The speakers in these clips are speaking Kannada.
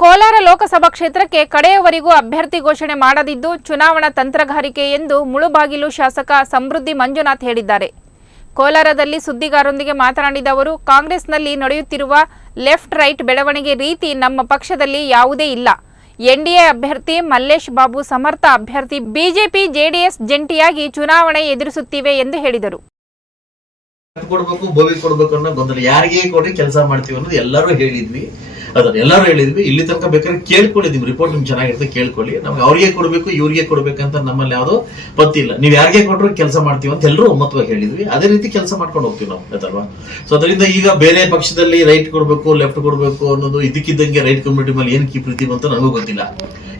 ಕೋಲಾರ ಲೋಕಸಭಾ ಕ್ಷೇತ್ರಕ್ಕೆ ಕಡೆಯವರೆಗೂ ಅಭ್ಯರ್ಥಿ ಘೋಷಣೆ ಮಾಡದಿದ್ದು ಚುನಾವಣಾ ತಂತ್ರಗಾರಿಕೆ ಎಂದು ಮುಳುಬಾಗಿಲು ಶಾಸಕ ಸಮೃದ್ಧಿ ಮಂಜುನಾಥ್ ಹೇಳಿದ್ದಾರೆ. ಕೋಲಾರದಲ್ಲಿ ಸುದ್ದಿಗಾರರೊಂದಿಗೆ ಮಾತನಾಡಿದ ಅವರು, ಕಾಂಗ್ರೆಸ್ನಲ್ಲಿ ನಡೆಯುತ್ತಿರುವ ಲೆಫ್ಟ್ ರೈಟ್ ಬೆಳವಣಿಗೆ ರೀತಿ ನಮ್ಮ ಪಕ್ಷದಲ್ಲಿ ಯಾವುದೇ ಇಲ್ಲ. ಎನ್ಡಿಎ ಅಭ್ಯರ್ಥಿ ಮಲ್ಲೇಶ್ ಬಾಬು, ಸಮರ್ಥ ಅಭ್ಯರ್ಥಿ ಬಿಜೆಪಿ ಜೆಡಿಎಸ್ ಜಂಟಿಯಾಗಿ ಚುನಾವಣೆ ಎದುರಿಸುತ್ತಿವೆ ಎಂದು ಹೇಳಿದರು. ಕೊಡ್ಬೇಕು ಭವಿ ಕೊಡ್ಬೇಕು ಅನ್ನೋ ಗೊಂದಲ ಯಾರಿಗೆ ಕೊಡಿ ಕೆಲಸ ಮಾಡ್ತೀವಿ ಅನ್ನೋದು ಎಲ್ಲರೂ ಹೇಳಿದ್ವಿ. ಅದನ್ನ ಎಲ್ಲರೂ ಹೇಳಿದ್ವಿ. ಇಲ್ಲಿ ತನಕ ಬೇಕಾದ್ರೆ ಕೇಳ್ಕೊಳ್ಳಿ, ನಿಮ್ ರಿಪೋರ್ಟ್ ನಿಮ್ ಚೆನ್ನಾಗಿರುತ್ತೆ, ಕೇಳ್ಕೊಳ್ಳಿ. ನಮ್ಗೆ ಅವ್ರಿಗೆ ಕೊಡ್ಬೇಕು, ಇವ್ರಿಗೆ ಕೊಡ್ಬೇಕಂತ ನಮ್ಮಲ್ಲಿ ಯಾವ್ದು ಪತ್ತಿಲ್ಲ. ನೀವ್ ಯಾರಿಗೆ ಕೊಟ್ಟರು ಕೆಲಸ ಮಾಡ್ತೀವಿ ಅಂತ ಎಲ್ಲರೂ ಒಮ್ಮತವಾಗಿ ಹೇಳಿದ್ವಿ. ಅದೇ ರೀತಿ ಕೆಲಸ ಮಾಡ್ಕೊಂಡು ಹೋಗ್ತೀವಿ ನಾವು ಆಯ್ತಲ್ವಾ ಸೊ ಅದರಿಂದ ಈಗ ಬೇರೆ ಪಕ್ಷದಲ್ಲಿ ರೈಟ್ ಕೊಡ್ಬೇಕು ಲೆಫ್ಟ್ ಕೊಡ್ಬೇಕು ಅನ್ನೋದು ಇದಕ್ಕಿದ್ದಂಗೆ ರೈಟ್ ಕಮ್ಯುನಿಟಿ ಮೇಲೆ ಏನ್ ಕಿ ಪ್ರೀತಿ ಬಂತ ನನಗೂ ಗೊತ್ತಿಲ್ಲ.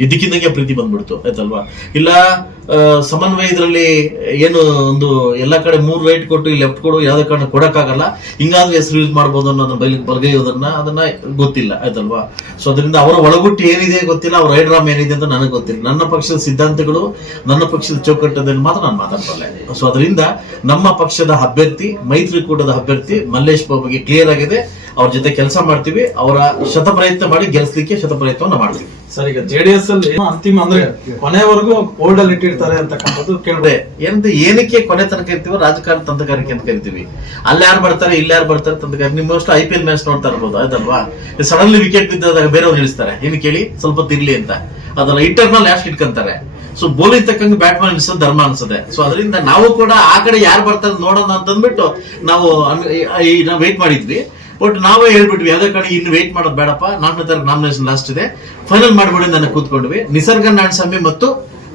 ಇದಕ್ಕಿದ್ದಂಗೆ ಪ್ರೀತಿ ಬಂದ್ಬಿಡ್ತು ಆಯ್ತಲ್ವಾ ಇಲ್ಲ ಸಮನ್ವಯ ಇದರಲ್ಲಿ ಏನು ಒಂದು ಎಲ್ಲ ಕಡೆ ಮೂರು ರೈಟ್ ಕೊಟ್ಟು ಲೆಫ್ಟ್ ಕೊಡು ಯಾವ್ದೇ ಕಾರಣ ಕೊಡಕ್ಕಾಗಲ್ಲ. ಹಿಂಗಾದ್ರೂ ಹೆಸರು ಯೂಸ್ ಮಾಡ್ಬೋದು ಅನ್ನೋದನ್ನ ಬೈಲಿ ಬಲಗೈಯೋದನ್ನ ಅದನ್ನ ಗೊತ್ತಿಲ್ಲ. ಆಯ್ತಲ್ವಾ ಸೊ ಅದರಿಂದ ಅವರ ಒಳಗುಟ್ಟು ಏನಿದೆ ಗೊತ್ತಿಲ್ಲ, ಅವ್ರ ರೈಡ್ ರಾಮ್ ಏನಿದೆ ಅಂತ ನನಗೆ ಗೊತ್ತಿಲ್ಲ. ನನ್ನ ಪಕ್ಷದ ಸಿದ್ಧಾಂತಗಳು, ನನ್ನ ಪಕ್ಷದ ಚೌಕಟ್ಟದಲ್ಲಿ ಮಾತ್ರ ನಾನು ಮಾತಾಡ್ಬಲ್ಲೆ ಸೊ ಅದರಿಂದ ನಮ್ಮ ಪಕ್ಷದ ಅಭ್ಯರ್ಥಿ, ಮೈತ್ರಿಕೂಟದ ಅಭ್ಯರ್ಥಿ ಮಲ್ಲೇಶ್ ಬಾಬುಗೆ ಕ್ಲಿಯರ್ ಆಗಿದೆ. ಅವ್ರ ಜೊತೆ ಕೆಲಸ ಮಾಡ್ತೀವಿ ಅವರ ಶತ ಪ್ರಯತ್ನ ಮಾಡಿ ಗೆಲ್ಸ್ಲಿಕ್ಕೆ ಶತ ಪ್ರಯತ್ನವನ್ನ ಮಾಡ್ತೀವಿ. ಸರ್ ಈಗ ಜೆಡಿಎಸ್ ಅಲ್ಲಿ ಅಂತಿಮ ಅಂದ್ರೆ ಕೊನೆವರೆಗೂ ಬೋರ್ಡ್ ಅಲ್ಲಿ ಇಟ್ಟಿರ್ತಾರೆ ಅಂತಕ್ಕಂಥದ್ದು ಕೇಳಿದೆ ಏನಂದ್ರೆ ಏನಕ್ಕೆ ಕೊನೆ ತನಕ ಇರ್ತೀವೋ ರಾಜಕಾರಣ ತಂತ್ರಗಾರಿಕೆ ಅಂತ ಕರಿತೀವಿ. ಅಲ್ಲಿ ಯಾರು ಬರ್ತಾರೆ ಇಲ್ಲಿ ಯಾರು ಬರ್ತಾರೆ ತಂತ್ರಗಾರಿಕೆ ನಿಮ್ಮ ಅಷ್ಟು ಐ ಪಿ ಎಲ್ ಮ್ಯಾಚ್ ನೋಡ್ತಾ ಇರ್ಬೋದು ಅದಲ್ವಾ? ಸಡನ್ಲಿ ವಿಕೆಟ್ ಬಿದ್ದಾಗ ಬೇರೆಯವ್ರು ನಿಲ್ಲಿಸ್ತಾರೆ. ಏನು ಕೇಳಿ ಸ್ವಲ್ಪ ತಿರ್ಲಿ ಅಂತ. ಅದನ್ನ ಇಂಟರ್ನಲ್ ಲಾಸ್ಟ್ ಇಟ್ಕೊಂತಾರೆ ಸೊ ಬೋಲಿಂಗ್ ತಕ್ಕಂಗೆ ಬ್ಯಾಟ್ಮನ್ ಅನ್ಸೋದು ಧರ್ಮ ಅನ್ಸುತ್ತೆ. ಸೊ ಅದರಿಂದ ನಾವು ಕೂಡ ಆ ಕಡೆ ಯಾರು ಬರ್ತಾರೆ ನೋಡೋಣ ಅಂತ ಅಂದ್ಬಿಟ್ಟು ನಾವು ವೇಟ್ ಮಾಡಿದ್ವಿ. ಬಟ್ ನಾವೇ ಹೇಳ್ಬಿಟ್ವಿ ಅದೇ ಕಡೆ ಇನ್ನು ವೇಟ್ ಮಾಡೋದು ಬೇಡಪ್ಪ. ನಾಲ್ಕನೇ ತಾರೀಕು ನಾಮಿನೇಷನ್ ಲಾಸ್ಟ್ ಇದೆ. ಫೈನಲ್ ಮಾಡ್ಬಿಡಿ ನನ್ನ ಕೂತ್ಕೊಂಡ್ವಿ. ನಿಸರ್ಗ ಸ್ವಾಮಿ ಮತ್ತು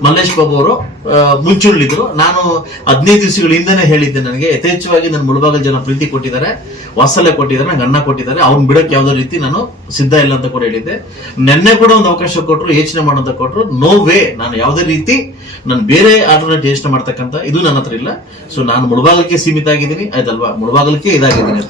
ಮಲ್ಲೇಶ್ ಬಾಬು ಅವರು ಆ, ಮುಂಚೂಣಿದ್ರು ನಾನು ಹದಿನೈದು ದಿವಸಗಳ ಹೇಳಿದ್ದೆ ನನಗೆ. ಯಥೇಚ್ಛವಾಗಿ ನನ್ನ ಮುಳುಬಾಗಲ್ ಜನ ಪ್ರೀತಿ ಕೊಟ್ಟಿದ್ದಾರೆ ವಾತ್ಸಲ್ಯ ಕೊಟ್ಟಿದ್ದಾರೆ ನಂಗೆ ಅನ್ನ ಕೊಟ್ಟಿದ್ದಾರೆ. ಅವ್ನು ಬಿಡಕ್ಕೆ ಯಾವುದೇ ರೀತಿ ನಾನು ಸಿದ್ಧ ಇಲ್ಲ ಅಂತ ಕೂಡ ಹೇಳಿದ್ದೆ. ನೆನ್ನೆ ಕೂಡ ಒಂದು ಅವಕಾಶ ಕೊಟ್ಟರು ಯೋಚನೆ ಮಾಡೋಂತ ಕೊಟ್ಟರು ನೋ ವೇ ನಾನು ಯಾವುದೇ ರೀತಿ ನಾನು ಬೇರೆ ಆಲ್ಟರ್ನೇಟ್ ಯೋಚನೆ ಮಾಡ್ತಕ್ಕಂಥ ಇದು ನನ್ನ ಹತ್ರ ಇಲ್ಲ. ಸೊ ನಾನು ಮುಳುಬಾಗಲಕ್ಕೆ ಸೀಮಿತ ಆಗಿದ್ದೀನಿ. ಆಯ್ತಲ್ವಾ? ಮುಳುಬಾಗಲಕ್ಕೆ ಇದಾಗಿದ್ದೀನಿ.